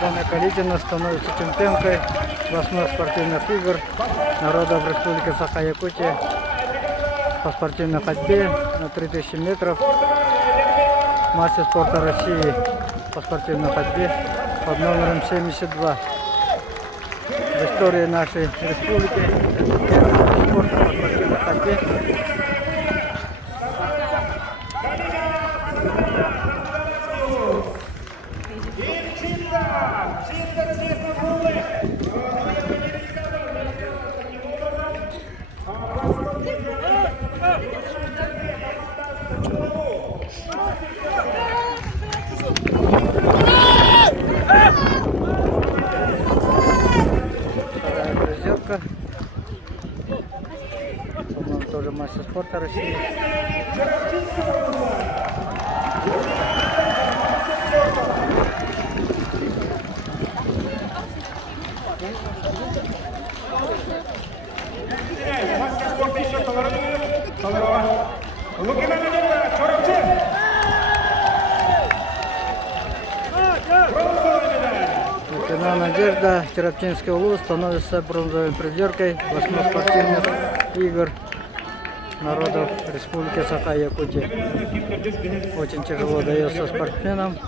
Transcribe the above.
Дана Калитина становится чемпионкой 8 спортивных игр народов Республики Саха-Якутия по спортивной ходьбе на 3000 метров, мастер спорта России по спортивной ходьбе под номером 72. В истории нашей республики первый спорт по спортивной ходьбе. Вторая призерка. По-моему, тоже мастер спорта России. Мастер спорта еще Колорова. Лукина Надежда, Чоровчик. Лукина Надежда, Тераптинский улус, становится бронзовой призеркой 8 спортивных игр народов Республики Саха-Якутия. Очень тяжело дается спортсменам.